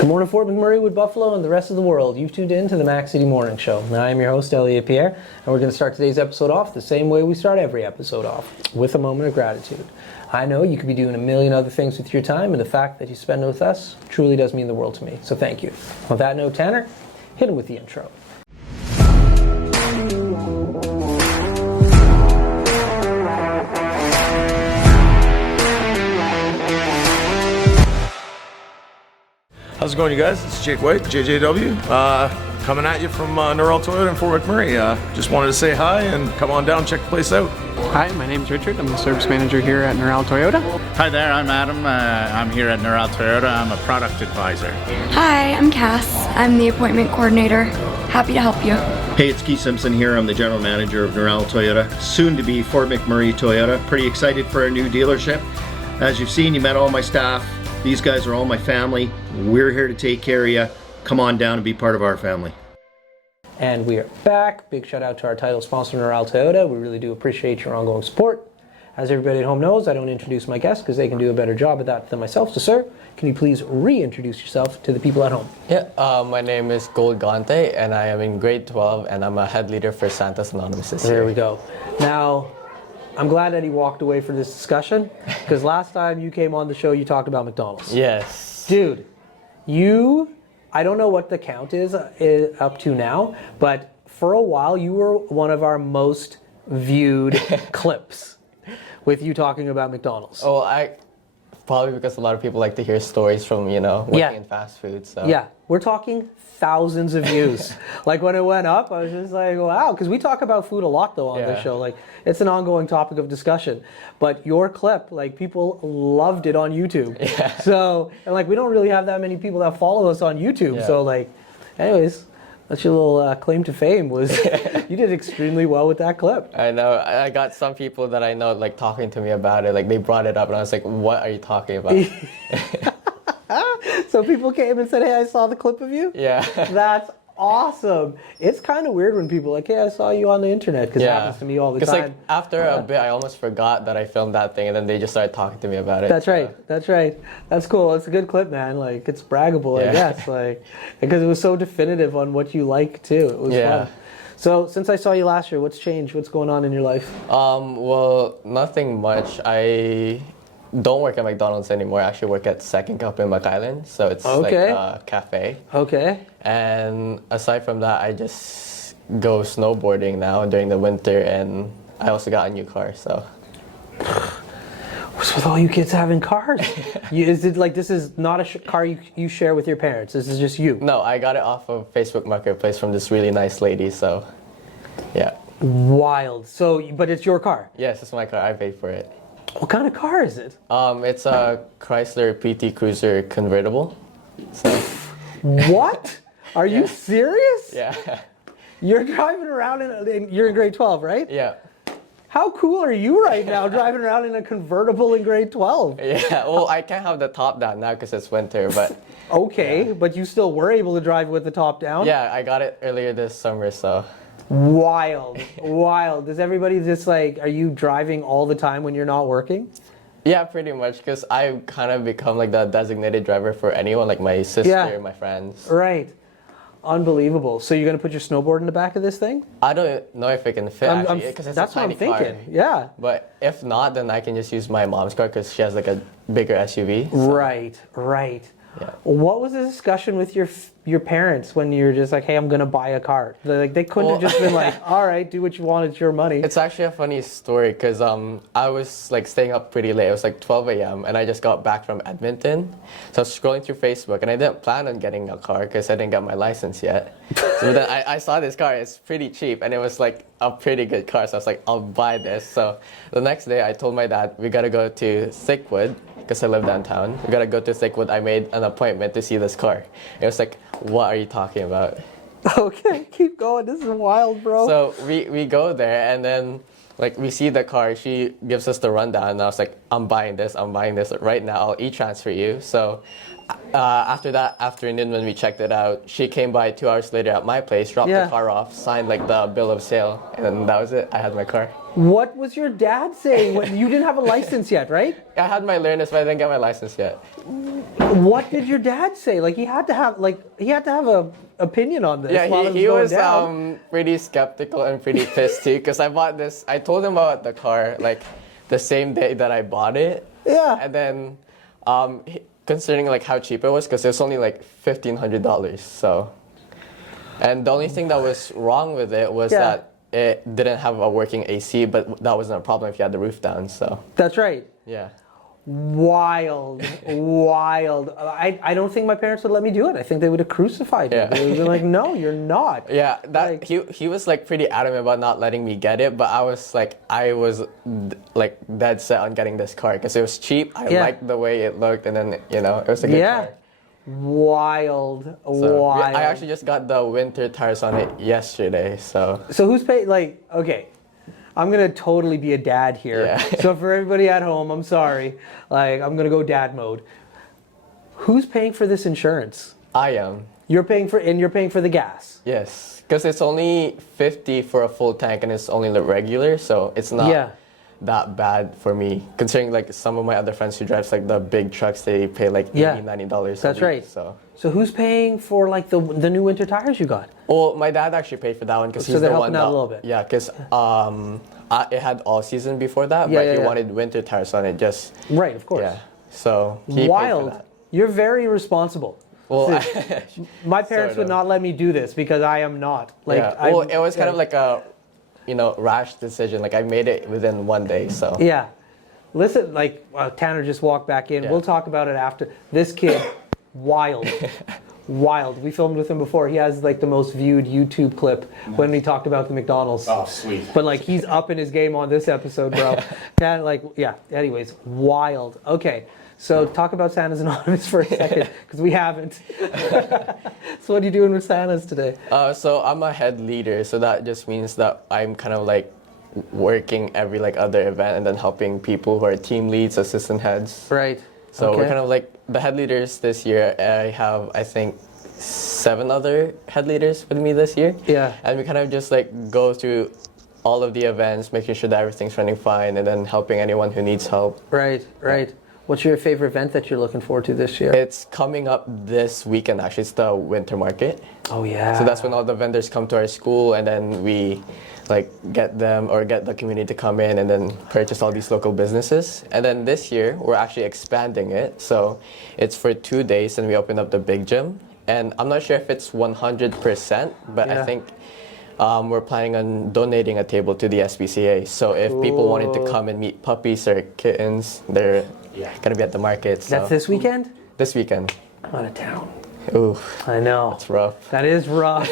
Good morning, Fort McMurray, Wood Buffalo, and the rest of the world. You've tuned in to the Mac City Morning Show. Now, I'm your host, Elliot Pierre, and we're going to start today's episode off the same way we start every episode off, with a moment of gratitude. I know you could be doing a million other things with your time, and the fact that you spend it with us truly does mean the world to me, so thank you. On that note, Tanner, hit him with the intro. How's it going, you guys? It's Jake White, JJW, coming at you from Norrell Toyota in Fort McMurray. Just wanted to say hi and come on down, check the place out. Hi, my name's Richard. I'm the service manager here at Norrell Toyota. Hi there, I'm Adam. I'm here at Norrell Toyota. I'm a product advisor. Hi, I'm Cass. I'm the appointment coordinator. Happy to help you. Hey, it's Keith Simpson here. I'm the general manager of Norrell Toyota, soon to be Fort McMurray Toyota. Pretty excited for our new dealership. As you've seen, you met all my staff. These guys are all my family. We're here to take care of you. Come on down and be part of our family. And we are back. Big shout out to our title sponsor, Norrell Toyota. We really do appreciate your ongoing support. As everybody at home knows, I don't introduce my guests because they can do a better job at that than myself. So, sir, can you please reintroduce yourself to the people at home? Yeah, my name is Gold Dante, and I am in grade 12, and I'm a head leader for Santa's Anonymous this year. There we go. Now, I'm glad that he walked away for this discussion, because last time you came on the show, you talked about McDonald's. Yes. Dude, I don't know what the count is up to now, but for a while you were one of our most viewed clips with you talking about McDonald's. Oh, probably because a lot of people like to hear stories from, working in fast food. So. Yeah, we're talking thousands of views. Like when it went up, I was just like, wow, because we talk about food a lot though on this show. Like it's an ongoing topic of discussion. But your clip, like people loved it on YouTube. Yeah. So, and like we don't really have that many people that follow us on YouTube. Yeah. So like, anyways, that's your little claim to fame was you did extremely well with that clip. I know. I got some people that I know like talking to me about it. Like they brought it up and I was like, what are you talking about? So people came and said, hey, I saw the clip of you? Yeah. That's awesome. It's kind of weird when people are like, hey, I saw you on the internet, because it happens to me all the time. Because like after a bit, I almost forgot that I filmed that thing, and then they just started talking to me about it. That's right. That's right. That's cool. It's a good clip, man. Like, it's braggable, I guess. Like, because it was so definitive on what you like, too. It was fun. So, since I saw you last year, what's changed? What's going on in your life? Well, nothing much. I don't work at McDonald's anymore. I actually work at Second Cup in McIsland, so it's like a cafe. Okay. And aside from that, I just go snowboarding now during the winter, and I also got a new car, so. What's with all you kids having cars? Is it like this is not a car you share with your parents? This is just you? No, I got it off of Facebook Marketplace from this really nice lady, so yeah. Wild. So, but it's your car? Yes, it's my car. I paid for it. What kind of car is it? It's a Chrysler PT Cruiser convertible. So. What? Are you serious? Yeah. You're driving around you're in grade 12, right? Yeah. How cool are you right now driving around in a convertible in grade 12? Yeah, well, I can't have the top down now because it's winter, but. Okay, but you still were able to drive with the top down? Yeah, I got it earlier this summer, so. Wild, wild. Does everybody just like, are you driving all the time when you're not working? Yeah, pretty much, because I've kind of become like the designated driver for anyone, like my sister, my friends. Right. Unbelievable. So you're going to put your snowboard in the back of this thing? I don't know if it can fit, actually, because it's that's a tiny what I'm thinking. car. Yeah. But if not, then I can just use my mom's car because she has like a bigger SUV. So. Right, right. Yeah. What was the discussion with your parents when you're just like, hey, I'm going to buy a car? They couldn't have just been like, all right, do what you want, it's your money. It's actually a funny story because I was like staying up pretty late. It was like 12 a.m. and I just got back from Edmonton. So I was scrolling through Facebook and I didn't plan on getting a car because I didn't get my license yet. So then I saw this car. It's pretty cheap and it was like a pretty good car. So I was like, I'll buy this. So the next day I told my dad, we got to go to Thickwood because I live downtown. We got to go to Thickwood. I made an appointment to see this car. It was like, what are you talking about? Okay, keep going. This is wild, bro. So we go there and then like we see the car. She gives us the rundown and I was like, I'm buying this right now. I'll e-transfer you. So After that afternoon when we checked it out, she came by 2 hours later at my place, dropped Yeah. the car off, signed like the bill of sale, and that was it. I had my car. What was your dad saying? When you didn't have a license yet, right? I had my learners, but I didn't get my license yet. What did your dad say? Like he had to have a opinion on this. Yeah, while it he going was down. pretty skeptical and pretty pissed too, because I bought this. I told him about the car like the same day that I bought it. Yeah. And then, considering like how cheap it was, because it was only like $1,500. So, and the only thing that was wrong with it was Yeah. that it didn't have a working AC, but that wasn't a problem if you had the roof down. So, That's right. yeah. Wild. I don't think my parents would let me do it. I think they would have crucified me. Yeah. They would have been like, no, you're not. Yeah, that Like- he was like pretty adamant about not letting me get it, but I was like dead set on getting this car because it was cheap. I Yeah. liked the way it looked, and then it was a good Yeah. car. Wild. So, Wild. I actually just got the winter tires on it yesterday, so So who's paying? Like, okay, I'm gonna totally be a dad here. Yeah. So for everybody at home, I'm sorry. Like, I'm gonna go dad mode. Who's paying for this insurance? I am. You're paying for the gas. Yes, because it's only 50 for a full tank, and it's only the regular, so it's not Yeah. that bad for me. Considering like some of my other friends who drives like the big trucks, they pay like Yeah. $80-$90. That's a week, right. So, who's paying for like the new winter tires you got? well, my dad actually paid for that one because So he's they're the helping one out that a little bit. yeah, because it had all season before that, Yeah, but yeah, he yeah. wanted winter tires on it. Just Right, of course. yeah, so he paid for Wild. that. You're very responsible. Well, My parents Sort would of. not let me do this because I am not. Like, yeah. Well, it was kind of like a rash decision. Like I made it within one day, so Yeah. Listen, like Tanner just walked back in. Yeah. We'll talk about it after. This kid, wild. Wild. We filmed with him before. He has like the most viewed YouTube clip when we talked about the McDonald's. Oh, sweet. But like he's up in his game on this episode, bro. Tanner, like, yeah. Anyways, wild. Okay. So talk about Santa's Anonymous for a second, because we haven't. So what are you doing with Santa's today? So I'm a head leader, so that just means that I'm kind of like working every like other event and then helping people who are team leads, assistant heads. Right. So we're Okay. kind of like the head leaders this year. I have, I think, 7 other head leaders with me this year. Yeah. And we kind of just like go through all of the events, making sure that everything's running fine, and then helping anyone who needs help. Right. Right. What's your favorite event that you're looking forward to this year? It's coming up this weekend, actually. It's the winter market. Oh yeah. So that's when all the vendors come to our school, and then we like get the community to come in and then purchase all these local businesses. And then this year we're actually expanding it. So it's for 2 days, and we open up the big gym. And I'm not sure if it's 100%, but Yeah. I think we're planning on donating a table to the SPCA. So if people wanted to come and meet puppies or kittens, they're gonna be at the market. So. That's this weekend? This weekend. I'm out of town. Ooh, I know. it's rough. That is rough.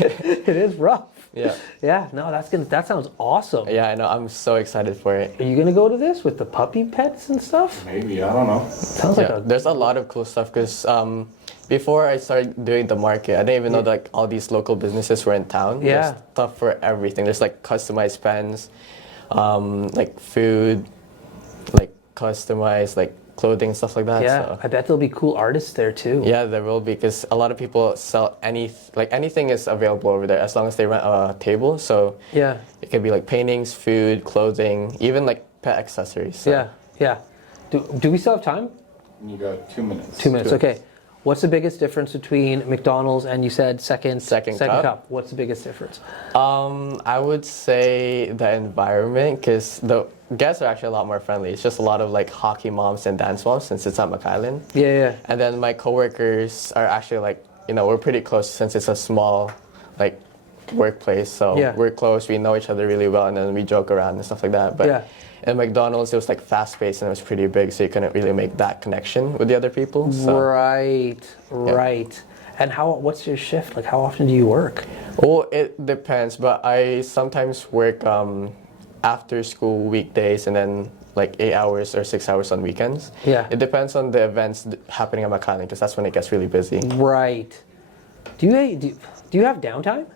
It is rough. Yeah. Yeah, no, that sounds awesome. Yeah, I know. I'm so excited for it. Are you gonna go to this with the puppy pets and stuff? Maybe, I don't know. Sounds like Yeah, a there's a lot of cool stuff because before I started doing the market, I didn't even know that like, all these local businesses were in town. Yeah. There's stuff for everything. There's like customized pens, like food, like customized like clothing, stuff like that. yeah. So. I bet there'll be cool artists there too. Yeah, there will be because a lot of people sell anything is available over there as long as they rent a table. So Yeah. it could be like paintings, food, clothing, even like pet accessories. So. Yeah. Yeah. Do we still have time? You got 2 minutes. 2 minutes. Okay. What's the biggest difference between McDonald's and you said second cup? What's the biggest difference? I would say the environment because the guests are actually a lot more friendly. It's just a lot of like hockey moms and dance moms since it's at McIsland. Yeah. And then my coworkers are actually like, we're pretty close since it's a small like workplace. So Yeah. we're close. We know each other really well, and then we joke around and stuff like that. But Yeah. at McDonald's, it was like fast paced and it was pretty big, so you couldn't really make that connection with the other people. So. Right. And what's your shift? Like, how often do you work? Well, it depends, but I sometimes work after school weekdays and then like 8 hours or 6 hours on weekends. Yeah. It depends on the events happening at McIsland because that's when it gets really busy. Right. Do you have downtime?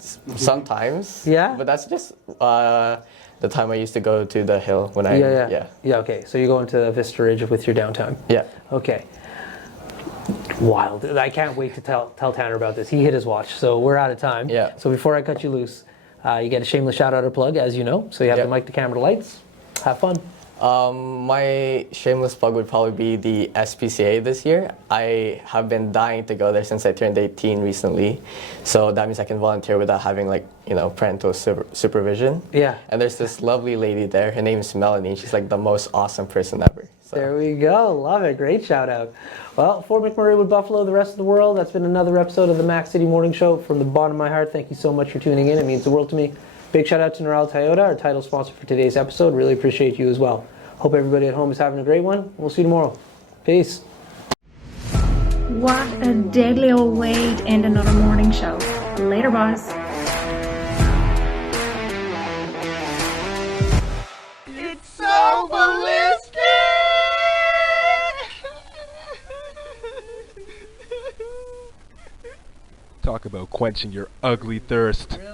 Sometimes. Yeah? But that's just the time I used to go to the hill when I. Yeah, okay. So you're going to Vista Ridge with your downtime. Yeah. Okay. Wild. I can't wait to tell Tanner about this. He hit his watch, so we're out of time. Yeah. So before I cut you loose, you get a shameless shout out or plug, as you know. So you have Yep. the mic, the camera, the lights. Have fun. My shameless plug would probably be the SPCA this year. I have been dying to go there since I turned 18 recently. So that means I can volunteer without having parental supervision. Yeah. And there's this lovely lady there. Her name is Melanie. She's like the most awesome person ever. So. There we go. Love it. Great shout out. Well, for McMurray with Buffalo, the rest of the world, that's been another episode of the Mac City Morning Show. From the bottom of my heart, thank you so much for tuning in. It means the world to me. Big shout out to Neural Toyota, our title sponsor for today's episode. Really appreciate you as well. Hope everybody at home is having a great one. We'll see you tomorrow. Peace. What a deadly old way to end another morning show. Later, boss. It's so ballistic! Talk about quenching your ugly thirst.